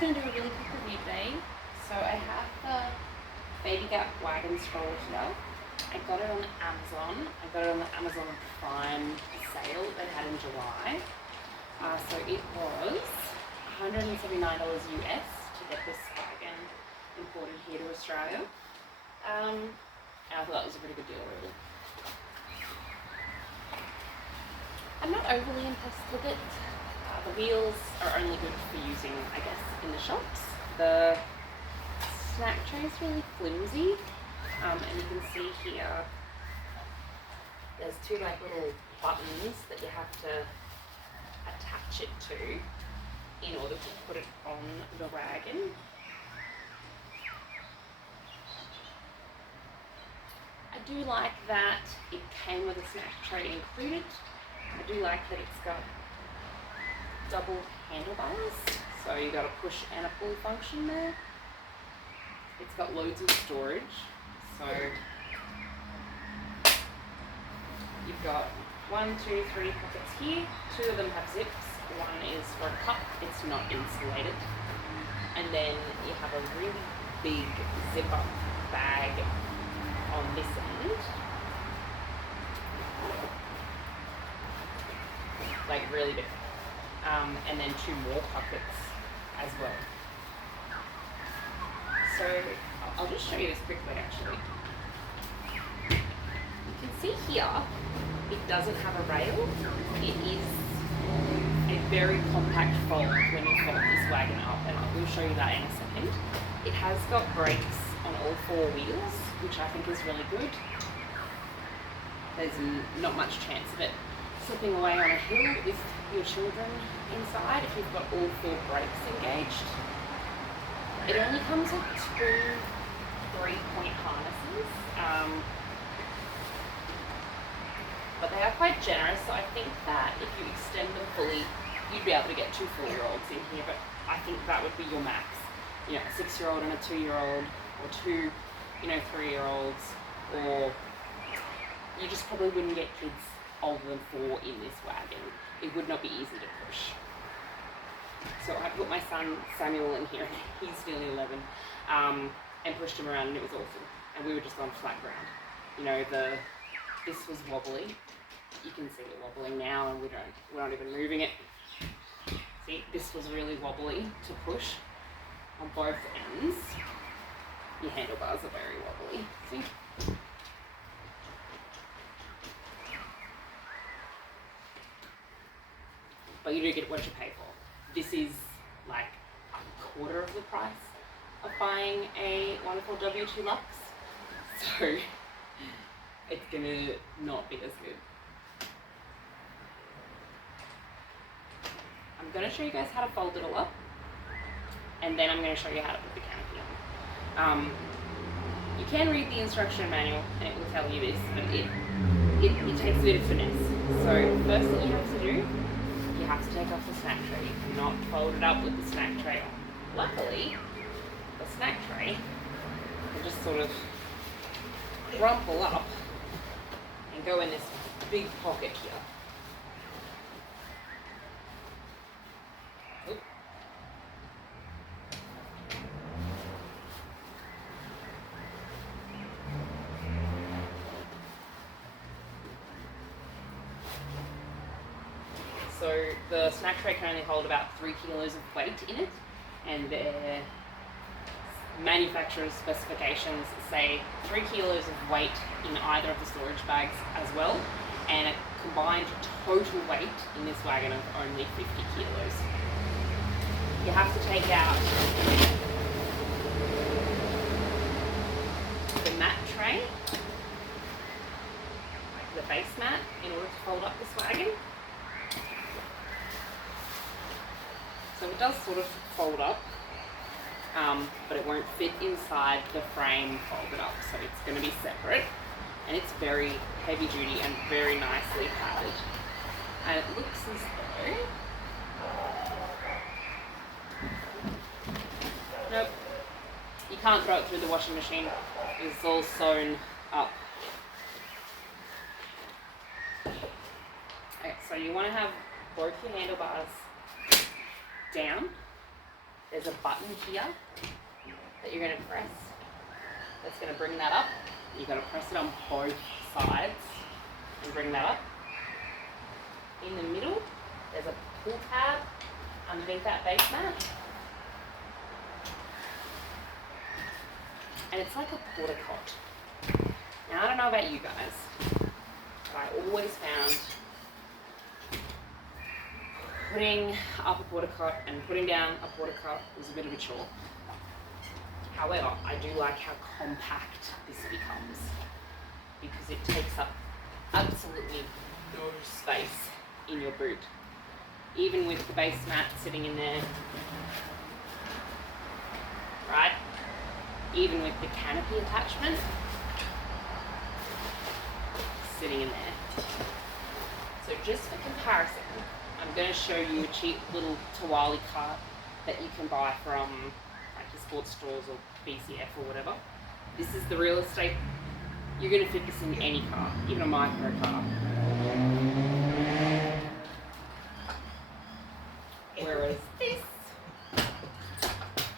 just going to do a really quick review today. So I have the BabyGap Wagon stroller here. I got it on Amazon. I got it on the Amazon Prime sale they had in July. So it was $179 US to get this wagon imported here to Australia. And I thought that was a pretty good deal, really. I'm not overly impressed with it. The wheels are only good for using, I guess, in the shops. The snack tray is really flimsy, and you can see here there's two like little buttons that you have to attach it to in order to put it on the wagon. I do like that it came with a snack tray included. I do like that it's got double handlebars, so you got a push and a pull function there. It's got loads of storage, so you've got 1, 2, 3 pockets here. 2 of them have zips. One is for a cup, it's not insulated, and then you have a really big zip up bag on this end, like really big. And then 2 more pockets as well. So I'll just show you this quickly actually. You can see here, it doesn't have a rail. It is a very compact fold when you fold this wagon up, and I will show you that in a second. It has got brakes on all 4 wheels, which I think is really good. There's not much chance of it slipping away on a hill with your children inside if you've got all 4 brakes engaged. It only comes with 2 3-point harnesses, but they are quite generous, so I think that if you extend them fully, you'd be able to get 2 4-year-olds in here, but I think that would be your max. You know, a 6-year-old and a 2-year-old, or 2, 3-year-olds, or you just probably wouldn't get kids older than 4 in this wagon. It would not be easy to push. So I put my son Samuel in here, he's nearly 11, and pushed him around, and it was awesome. And we were just on flat ground. You know, this was wobbly. You can see it wobbling now, and we're not even moving it. See, this was really wobbly to push on both ends. Your handlebars are very wobbly. See? But you do get what you pay for. This is like a quarter of the price of buying a Wonderfold W2 Luxe. So it's gonna not be as good. I'm gonna show you guys how to fold it all up, and then I'm gonna show you how to put the canopy on. You can read the instruction manual and it will tell you this, but it takes a bit of finesse. So first thing you have to do, you have to take off the snack tray. You cannot fold it up with the snack tray on. Luckily, the snack tray can just sort of crumple up and go in this big pocket here. Oop. So the snack tray can only hold about 3 kilos of weight in it, and their manufacturer's specifications say 3 kilos of weight in either of the storage bags as well, and a combined total weight in this wagon of only 50 kilos. You have to take out the mat tray, the base mat, in order to fold up this wagon. So it does sort of fold up, but it won't fit inside the frame folded up, so it's going to be separate, and it's very heavy duty and very nicely padded. And it looks as though, nope, you can't throw it through the washing machine, it's all sewn up. Okay, so you want to have both your handlebars down there's a button here that you're going to press. That's going to bring that up. You've got to press it on both sides and bring that up. In the middle, there's a pull tab underneath that base mat. And it's like a portacot. Now, I don't know about you guys, but I always found putting up a portacot and putting down a portacot was a bit of a chore. However, I do like how compact this becomes because it takes up absolutely no space in your boot. Even with the base mat sitting in there, right? Even with the canopy attachment sitting in there. So just for comparison, I'm going to show you a cheap little Tawali cart that you can buy from like your sports stores or BCF or whatever. This is the real estate. You're going to fit this in any car, even a micro car. Whereas this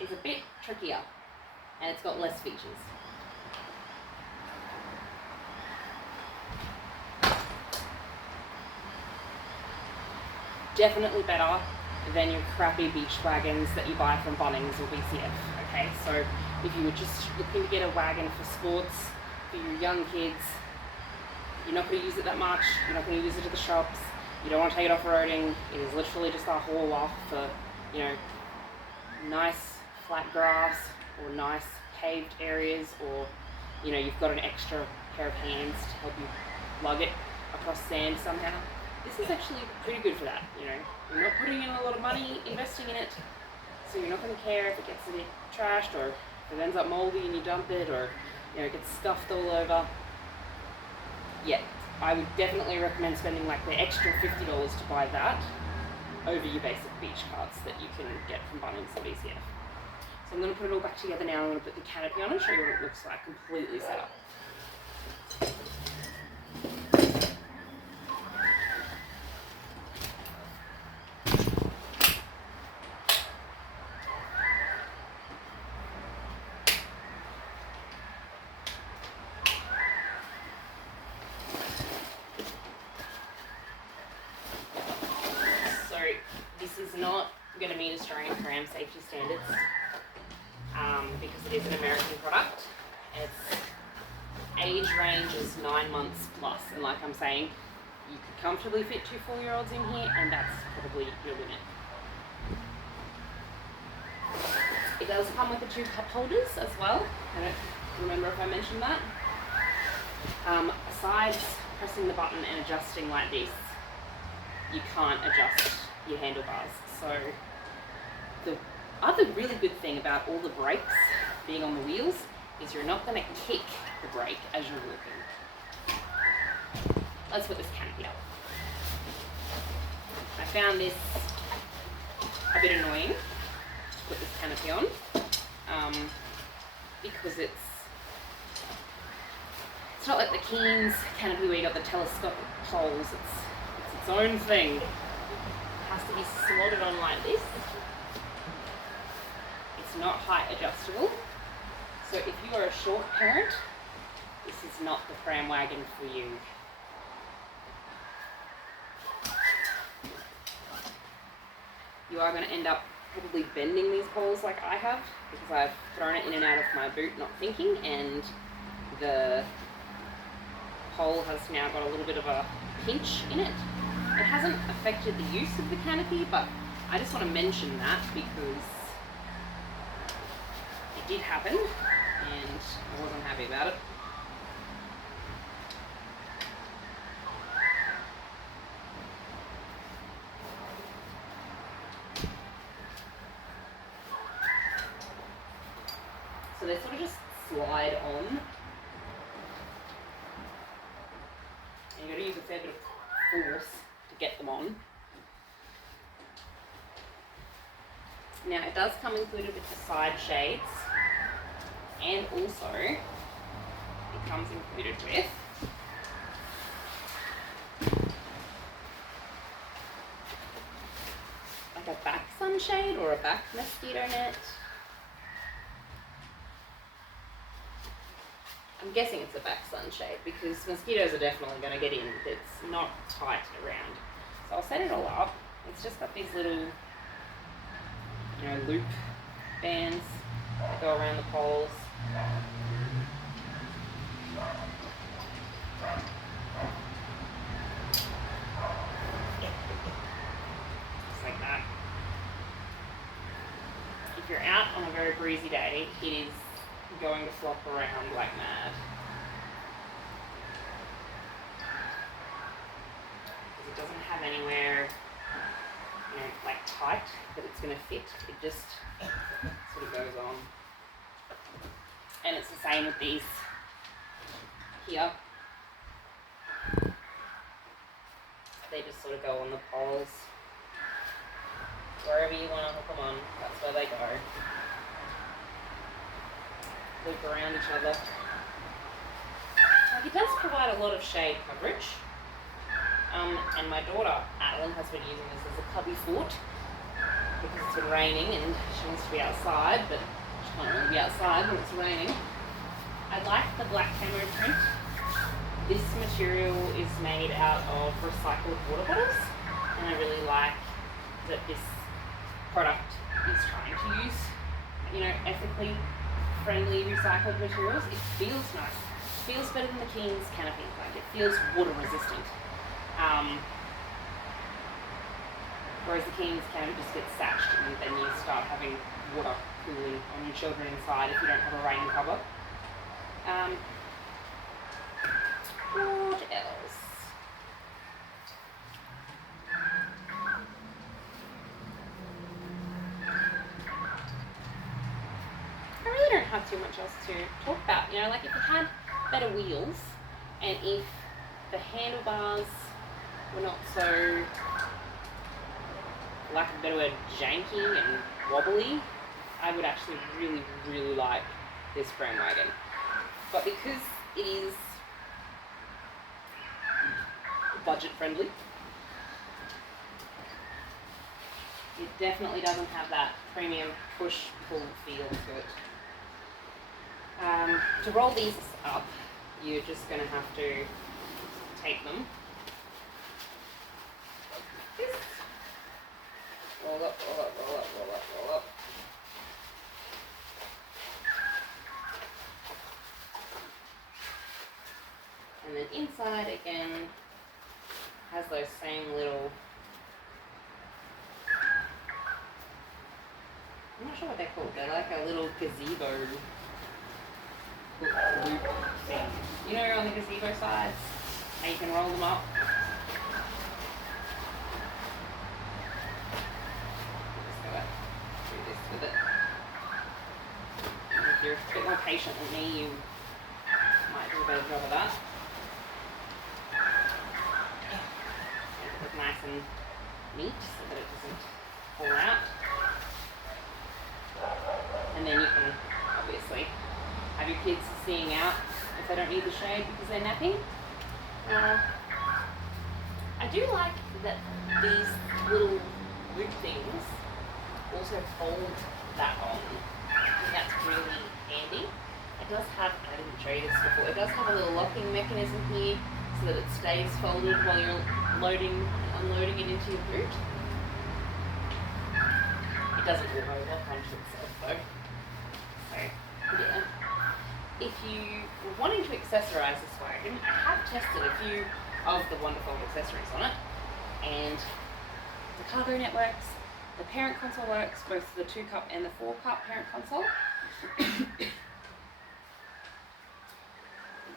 is a bit trickier and it's got less features. Definitely better than your crappy beach wagons that you buy from Bunnings or BCF, okay? So if you were just looking to get a wagon for sports, for your young kids, you're not going to use it that much, you're not going to use it to the shops, you don't want to take it off-roading, it is literally just a haul-off for, you know, nice flat grass or nice paved areas, or, you know, you've got an extra pair of hands to help you lug it across sand somehow. This is actually pretty good for that, you know. You're not putting in a lot of money investing in it, so you're not going to care if it gets a bit trashed or if it ends up moldy and you dump it, or, you know, it gets scuffed all over. Yeah, I would definitely recommend spending like the extra $50 to buy that over your basic beach carts that you can get from Bunnings or BCF. So I'm going to put it all back together now. I'm going to put the canopy on and show you what it looks like completely set up. This is not going to meet Australian Tram safety standards because it is an American product. Its age range is 9 months plus, and like I'm saying, you could comfortably fit 2 4-year-olds in here, and that's probably your limit. It does come with the 2 cup holders as well. I don't remember if I mentioned that. Besides pressing the button and adjusting like this, you can't adjust your handlebars. So the other really good thing about all the brakes being on the wheels is you're not going to kick the brake as you're walking. Let's put this canopy up. I found this a bit annoying to put this canopy on because it's not like the Keenz canopy where you got the telescopic poles. It's its own thing. Has to be slotted on like this. It's not height adjustable. So if you are a short parent, this is not the pram wagon for you. You are going to end up probably bending these poles like I have, because I've thrown it in and out of my boot not thinking, and the pole has now got a little bit of a pinch in it. It hasn't affected the use of the canopy, but I just want to mention that because it did happen and I wasn't happy about it. So they sort of just slide on. And you've got to use a fair bit of force to get them on. Now it does come included with the side shades, and also it comes included with like a backside sunshade or a back mosquito net. I'm guessing it's a back sunshade because mosquitoes are definitely going to get in. It's not tight around. So I'll set it all up. It's just got these little, you know, loop bands that go around the poles. Just like that. If you're out on a very breezy day, it is going to flop around like mad. Because it doesn't have anywhere, you know, like tight that it's going to fit. It just sort of goes on. And it's the same with these here. They just sort of go on the poles. Wherever you want to hook them on, that's where they go. Loop around each other. Like, it does provide a lot of shade coverage. And my daughter, Adeline, has been using this as a cubby fort because it's been raining and she wants to be outside, but she can't really be outside when it's raining. I like the black camo print. This material is made out of recycled water bottles, and I really like that this product is trying to use, you know, ethically friendly recycled materials. It feels nice. It feels better than the Keenz Canopy. Like, it feels water resistant. Whereas the Keenz Canopy just gets satched and then you start having water pooling on your children inside if you don't have a rain cover. What else? I really don't have too much else to talk about. You know, like if you had better wheels and if the handlebars were not so, lack of a better word, janky and wobbly, I would actually really, really like this brand Wagon. But because it is budget friendly, it definitely doesn't have that premium push-pull feel to it. To roll these up, you're just going to have to tape them. Just roll up, roll up, roll up, roll up, roll up. And then inside again has those same little, I'm not sure what they're called. They're like a little gazebo loop thing. You know, on the gazebo sides, how you can roll them up. Just go do this with it. And if you're a bit more patient than me, you might do a better job of that. Make it look nice and neat so that it doesn't fall out. And then you can obviously have your kids seeing out if they don't need the shade because they're napping. I do like that these little loop things also hold that on. I think that's really handy. It does have, I didn't show you this before, it does have a little locking mechanism here so that it stays folded while you're loading and unloading it into your boot. It doesn't all over onto itself though. So, yeah. If you were wanting to accessorize this wagon, I have tested a few of the Wonderfold accessories on it, and the cargo net works, the parent console works, both the 2-cup and the 4-cup parent console.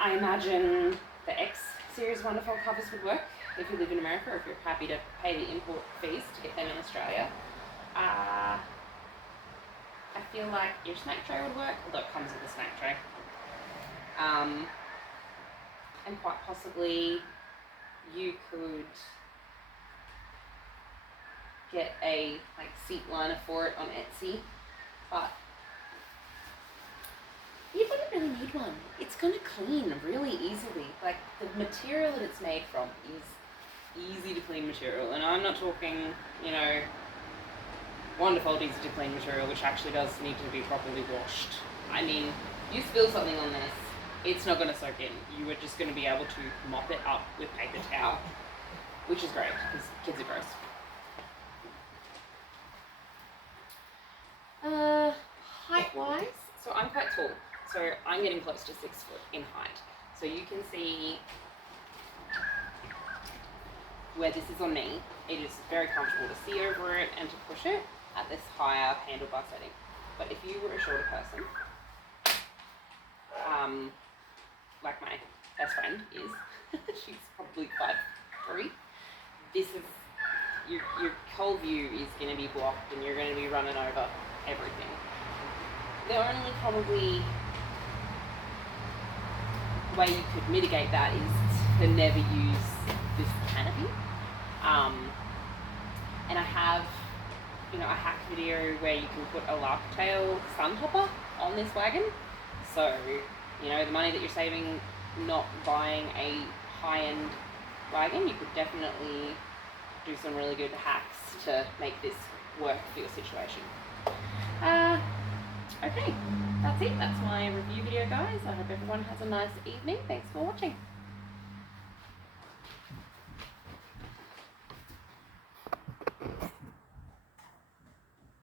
I imagine the X series Wonderfold covers would work if you live in America or if you're happy to pay the import fees to get them in Australia. I feel like your snack tray would work, although it comes with a snack tray. And quite possibly you could get a seat liner for it on Etsy, but you wouldn't really need one. It's going to clean really easily. Like, the material that it's made from is easy to clean material, and I'm not talking, you know, Wonderfold easy to clean material, which actually does need to be properly washed. I mean, you spill something on this, it's not going to soak in. You are just going to be able to mop it up with paper towel, which is great because kids are gross. Height-wise, so I'm quite tall, so I'm getting close to 6 foot in height. So you can see where this is on me, it is very comfortable to see over it and to push it at this higher handlebar setting. But if you were a shorter person, like my best friend is, she's probably 5'3", this is, your whole view is going to be blocked and you're going to be running over everything. The only probably way you could mitigate that is to never use this canopy. And I have, a hack video where you can put a lark tail sun topper on this wagon. So, the money that you're saving not buying a high-end wagon, you could definitely do some really good hacks to make this work for your situation. Okay, that's it. That's my review video, guys. I hope everyone has a nice evening. Thanks for watching.